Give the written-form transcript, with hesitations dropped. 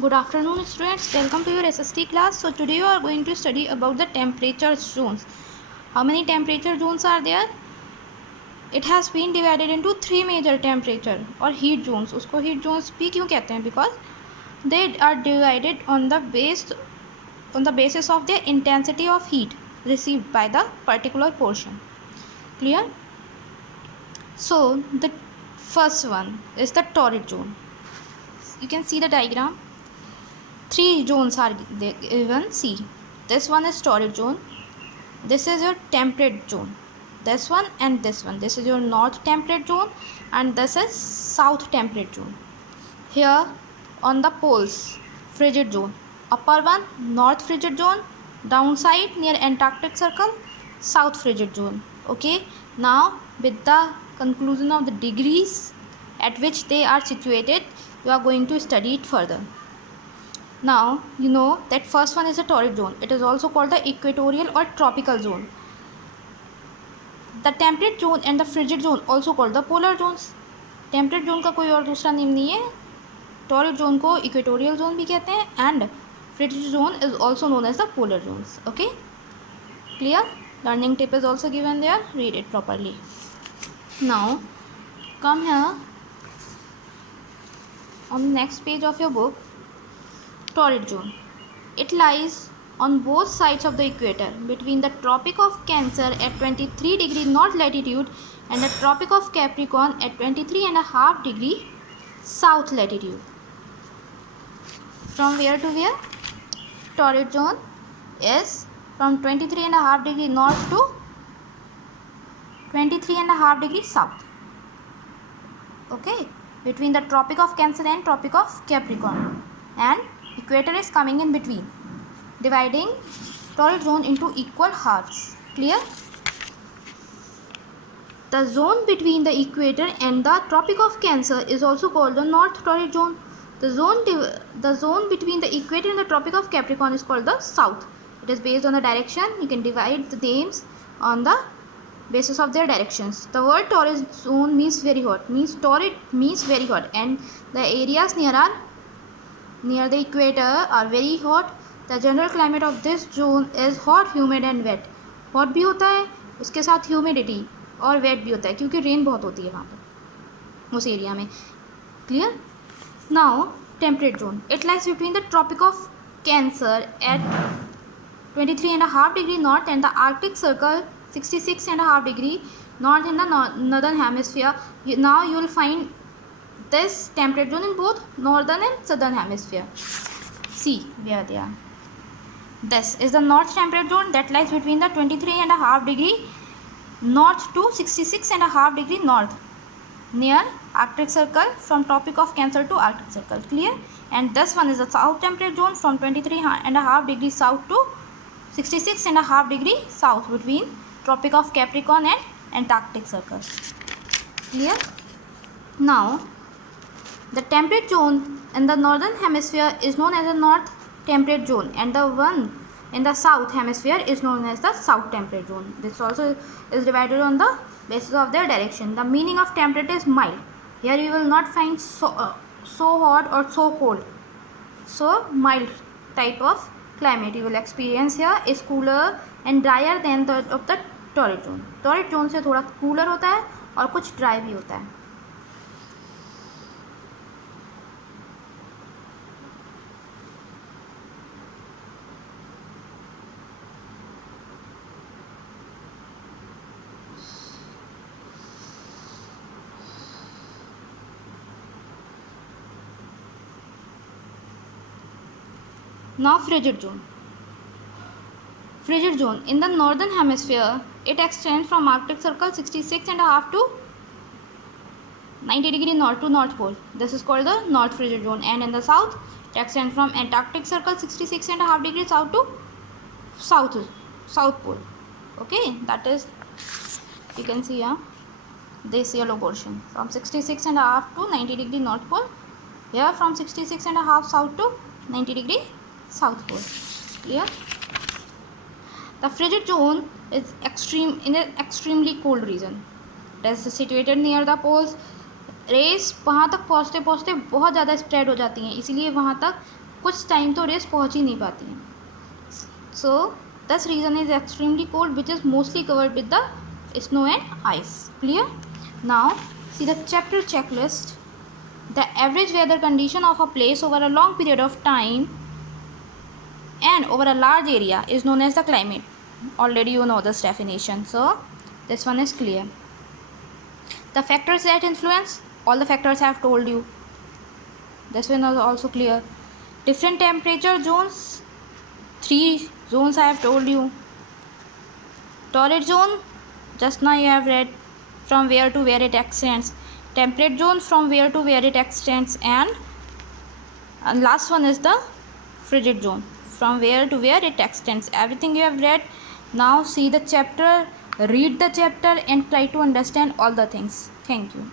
Good afternoon, students. Welcome to your SST class. So today you are going to study about the temperature zones. How many temperature zones are there? It has been divided into three major temperature or heat zones. उसको heat zones भी क्यों कहते हैं? Because they are divided on the basis of their intensity of heat received by the particular portion. Clear? So the first one is the torrid zone. You can see the diagram. Three zones are given. See, this one is torrid zone, this is your temperate zone, this one and this one. This is your north temperate zone and this is south temperate zone. Here on the poles, frigid zone. Upper one, north frigid zone. Downside near Antarctic Circle, south frigid zone. Okay, now with the conclusion of the degrees at which they are situated, you are going to study it further. Now you know that first one is the torrid zone. It is also called the equatorial or tropical zone. The temperate zone and the frigid zone also called the polar zones. Temperate zone का कोई और दूसरा name नहीं है. Torrid zone को equatorial zone भी कहते हैं and frigid zone is also known as the polar zones. Okay, clear? Learning tip is also given there. Read it properly. Now come here on the next page of your book. Torrid zone. It lies on both sides of the equator between the Tropic of Cancer at 23 degree north latitude and the Tropic of Capricorn at 23.5 degree south latitude. From where to where? Torrid zone is from 23.5 degree north to 23.5 degree south. Okay, between the Tropic of Cancer and Tropic of Capricorn, and equator is coming in between, dividing torrid zone into equal halves. Clear? The zone between the equator and the Tropic of Cancer is also called the north torrid zone. The zone between the equator and the Tropic of Capricorn is called the south. It is based on the direction. You can divide the names on the basis of their directions. The word torrid zone means very hot. Torrid means very hot, and the areas near the equator are very hot. The general climate of this zone is hot, humid and wet. Hot भी होता है, उसके साथ humidity और wet भी होता है क्योंकि rain बहुत होती है वहाँ पर उस एरिया में. Clear? Now temperate zone. It lies between the Tropic of Cancer at 23.5 degree north and the Arctic Circle 66.5 degree north in the northern hemisphere. Now you will find this temperate zone in both northern and southern hemisphere. See where they are. This is the north temperate zone that lies between the 23.5 degree north to 66.5 degree north near Arctic Circle, from Tropic of Cancer to Arctic Circle. Clear? And this one is the south temperate zone from 23.5 degree south to 66.5 degree south between Tropic of Capricorn and Antarctic Circle. Clear? Now the temperate zone in the northern hemisphere is known as the north temperate zone, and the one in the south hemisphere is known as the south temperate zone. This also is divided on the basis of their direction. The meaning of temperate is mild. Here you will not find so hot or so cold. So mild type of climate you will experience here is cooler and drier than that of the torrid zone. Torrid zone से थोड़ा cooler होता है और कुछ dry भी होता है. Now frigid zone. Frigid zone in the northern hemisphere, it extends from Arctic Circle 66.5 to 90 degree north to North Pole. This is called the north frigid zone, and in the south it extends from Antarctic Circle 66.5 degrees south to South Pole. Okay, that is, you can see here this yellow portion from 66.5 to 90 degree North Pole. Here from 66.5 south to 90 degree South Pole. Clear? The frigid zone is in an extremely cold region. It is situated near the poles rays वहाँ तक पहुँचते पहुँचते बहुत ज़्यादा spread हो जाती हैं, इसीलिए वहाँ तक कुछ टाइम तो रेस पहुँच ही नहीं पाती हैं. So this region is extremely cold which is mostly covered with the snow and ice. Clear? Now see the chapter checklist. The average weather condition of a place over a long period of time and over a large area is known as the climate. Already you know this definition, so this one is clear. The factors that influence, all the factors I have told you. This one is also clear. Different temperature zones, 3 zones I have told you. Torrid zone, just now you have read from where to where it extends. Temperate zone, from where to where it extends, and last one is the frigid zone, from where to where it extends. Everything you have read. Now see the chapter, read the chapter and try to understand all the things. Thank you.